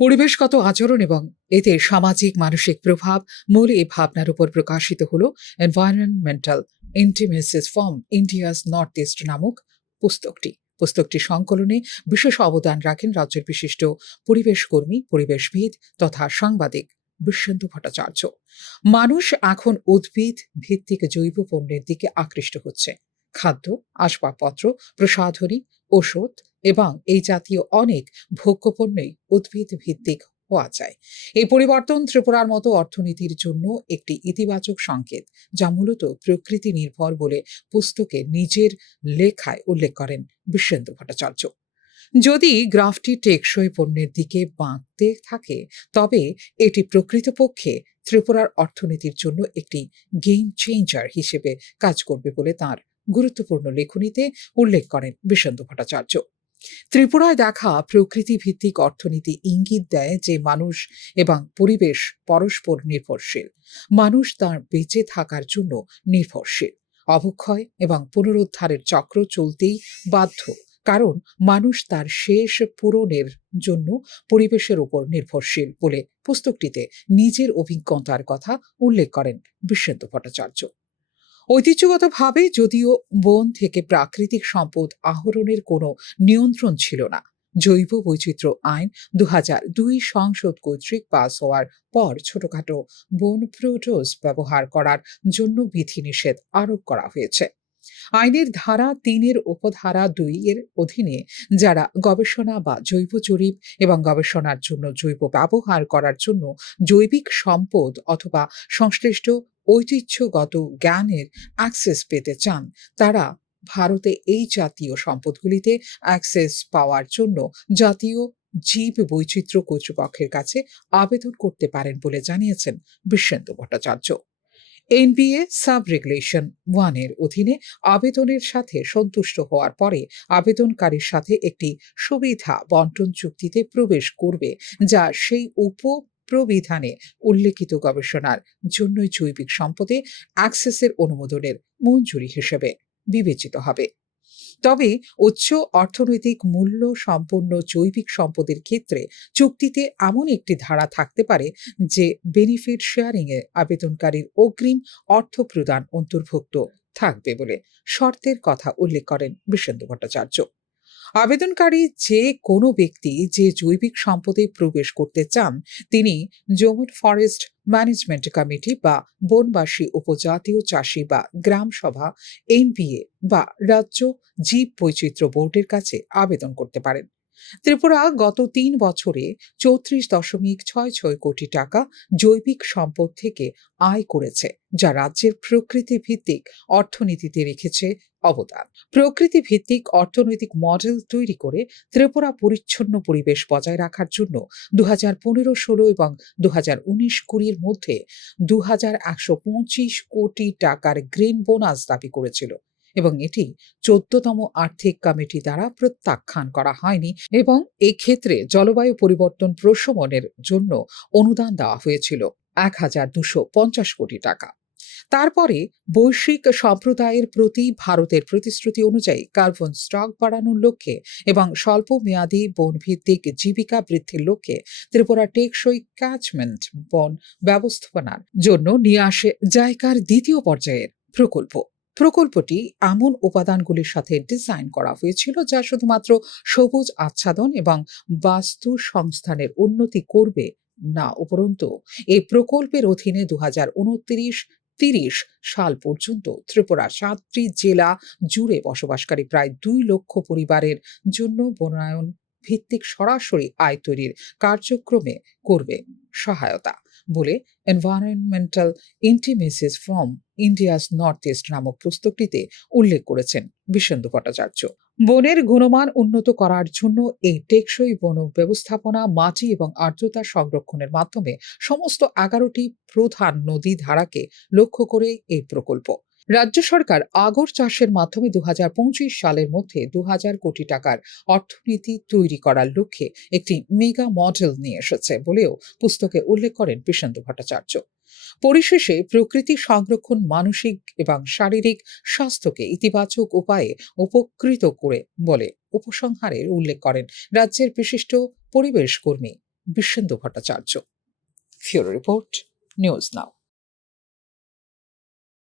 পরিবেশগত আচরণ এবং এতে সামাজিক মানসিক প্রভাব মূল এই ভাবনার উপর প্রকাশিত হল environmental intimacies from India's North East নামক পুস্তকটি সংকলনে বিশেষ অবদান রাখেন রাজ্যের বিশিষ্ট পরিবেশ কর্মী, পরিবেশবিদ তথা সাংবাদিক বিশ্বেন্দু ভট্টাচার্য। মানুষ এখন উদ্ভিদ ভিত্তিক জৈব পণ্যের দিকে আকৃষ্ট হচ্ছে। খাদ্য, আসবাবপত্র, প্রসাধনী, ওষুধ এবং এই জাতীয় অনেক ভোগ্যপণ্যই উদ্ভিদ ভিত্তিক হওয়া যায়। এই পরিবর্তন ত্রিপুরার মতো অর্থনীতির জন্য একটি ইতিবাচক সংকেত, যা মূলত প্রকৃতি নির্ভর বলে পুস্তকে নিজের লেখায় উল্লেখ করেন বিশ্বেন্দু ভট্টাচার্য। যদি গ্রাফটি টেকসই পণ্যের দিকে বাঁকতে থাকে, তবে এটি প্রকৃতপক্ষে ত্রিপুরার অর্থনীতির জন্য একটি গেম চেঞ্জার হিসেবে কাজ করবে বলে তাঁর গুরুত্বপূর্ণ লেখনীতে উল্লেখ করেন বিশ্বেন্দু ভট্টাচার্য। ত্রিপুরায় দেখা প্রকৃতি ভিত্তিক অর্থনীতি ইঙ্গিত দেয় যে মানুষ এবং পরিবেশ পরস্পর নির্ভরশীল। মানুষ তার বেঁচে থাকার জন্য নির্ভরশীল। অবক্ষয় এবং পুনরুদ্ধারের চক্র চলতেই বাধ্য, কারণ মানুষ তার শেষ পূরণের জন্য পরিবেশের উপর নির্ভরশীল বলে পুস্তকটিতে নিজের অভিজ্ঞতার কথা উল্লেখ করেন বিশ্বেন্দু ভট্টাচার্য। ঐতিহ্যগতভাবে যদিও বন থেকে প্রাকৃতিক সম্পদ আহরণের কোনো নিয়ন্ত্রণ ছিল না, জৈব বৈচিত্র্য আইন 2002 সংসদ কর্তৃক পাস হওয়ার পর ছোটখাটো বন প্রোডোজ ব্যবহার করার জন্য বিধিনিষেধ আরোপ করা হয়েছে। আইনের ধারা 3 উপধারা 2 এর অধীনে যারা গবেষণা বা জৈব জরিপ এবং গবেষণার জন্য জৈব ব্যবহার করার জন্য জৈবিক সম্পদ অথবা সংশ্লিষ্ট ঐতিহ্যগত জ্ঞানের অ্যাক্সেস পেতে চান, তারা ভারতে এই জাতীয় সম্পদগুলিতে অ্যাক্সেস পাওয়ার জন্য জাতীয় জীব বৈচিত্র্য কর্তৃপক্ষের কাছে আবেদন করতে পারেন বলে জানিয়েছেন Bishwendu Bhattacharya. NBA sub regulation 1 এর অধীনে আবেদনের সাথে সন্তুষ্ট হওয়ার পরে আবেদনকারীর সাথে একটি সুবিধা বন্টন চুক্তিতে প্রবেশ করবে, যা সেই প্রবিধানে উল্লেখিত গবেষণার জন্যই জৈবিক সম্পদে অ্যাক্সেসের অনুমোদনের মঞ্জুরি হিসেবে বিবেচিত হবে। তবে উচ্চ অর্থনৈতিক মূল্য সম্পন্ন জৈবিক সম্পদের ক্ষেত্রে চুক্তিতে এমন একটি ধারা থাকতে পারে যে বেনিফিট শেয়ারিং এ আবেদনকারীর অগ্রিম অর্থ প্রদান অন্তর্ভুক্ত থাকবে বলে শর্তের কথা উল্লেখ করেন বিশ্বেন্দু ভট্টাচার্য। আবেদনকারী যে কোনো ব্যক্তি যে জৈবিক সম্পদে প্রবেশ করতে চান, তিনি জম্মু ফরেস্ট ম্যানেজমেন্ট কমিটি বা বনবাসী উপজাতীয় চাষী বা গ্রাম সভা এনপিএ বা রাজ্য জীব বৈচিত্র্য বোর্ডের কাছে আবেদন করতে পারেন। ত্রিপুরা গত 3 বছরে 34.66 কোটি টাকা জৈবিক সম্পদ থেকে আয় করেছে, যা রাজ্যের প্রকৃতি ভিত্তিক অর্থনীতিতে রেখেছে অবদান। প্রকৃতি ভিত্তিক অর্থনৈতিক মডেল তৈরি করে ত্রিপুরা পরিচ্ছন্ন পরিবেশ বজায় রাখার জন্য 2015-16 এবং 2019-20 মধ্যে 2125 কোটি টাকার গ্রিন বোনাস দাবি করেছিল এবং এটি 14তম আর্থিক কমিটি দ্বারা প্রত্যাখ্যান করা হয়নি এবং এক্ষেত্রে জলবায়ু পরিবর্তন প্রশমনের জন্য অনুদান দেওয়া হয়েছিল 1250 কোটি টাকা। তারপরে বৈশ্বিক সম্প্রদায়ের প্রতি ভারতের প্রতিশ্রুতি অনুযায়ী কার্বন স্টক বাড়ানোর লক্ষ্যে এবং স্বল্প মেয়াদী বনভিত্তিক জীবিকা বৃদ্ধির লক্ষ্যে ত্রিপুরা টেকসই ক্যাচমেন্ট বন ব্যবস্থাপনার জন্য নিয়ে আসে জাইকার দ্বিতীয় পর্যায়ের প্রকল্পটি এমন উপাদানগুলির সাথে ডিজাইন করা হয়েছিল যা শুধুমাত্র সবুজ আচ্ছাদন এবং বাস্তু সংস্থানের উন্নতি করবে না, উপরন্তু এই প্রকল্পের অধীনে 2029-30 সাল পর্যন্ত ত্রিপুরা 7টি জেলা জুড়ে বসবাসকারী প্রায় 2 লক্ষ পরিবারের জন্য বনায়ন ভিত্তিক সরাসরি আয় তৈরির কার্যক্রমে করবে সহায়তা বলে environmental intimacies from India's North East নামক পুস্তকটিতে উল্লেখ করেছেন বিশ্বেন্দু ভট্টাচার্য। বনের গুণমান উন্নত করার জন্য এই টেকসই বন ব্যবস্থাপনা মাটি এবং আর্দ্রতা সংরক্ষণের মাধ্যমে সমস্ত 11টি প্রধান নদী ধারাকে লক্ষ্য করে এই প্রকল্প। রাজ্য সরকার আগর চাষের মাধ্যমে 2025 সালের মধ্যে 2000 কোটি টাকার অর্থনীতি তৈরি করার লক্ষ্যে একটি মেগা মডেল নিয়ে এসেছে বলেও পুস্তকে উল্লেখ করেন বিশ্বেন্দু ভট্টাচার্য। পরিশেষে প্রকৃতি সংরক্ষণ মানসিক এবং শারীরিক স্বাস্থ্যকে ইতিবাচক উপায়ে উপকৃত করে বলে উপসংহারের উল্লেখ করেন রাজ্যের বিশিষ্ট পরিবেশ কর্মী, Bishwendu Bhattacharya. Bureau report, news নাও।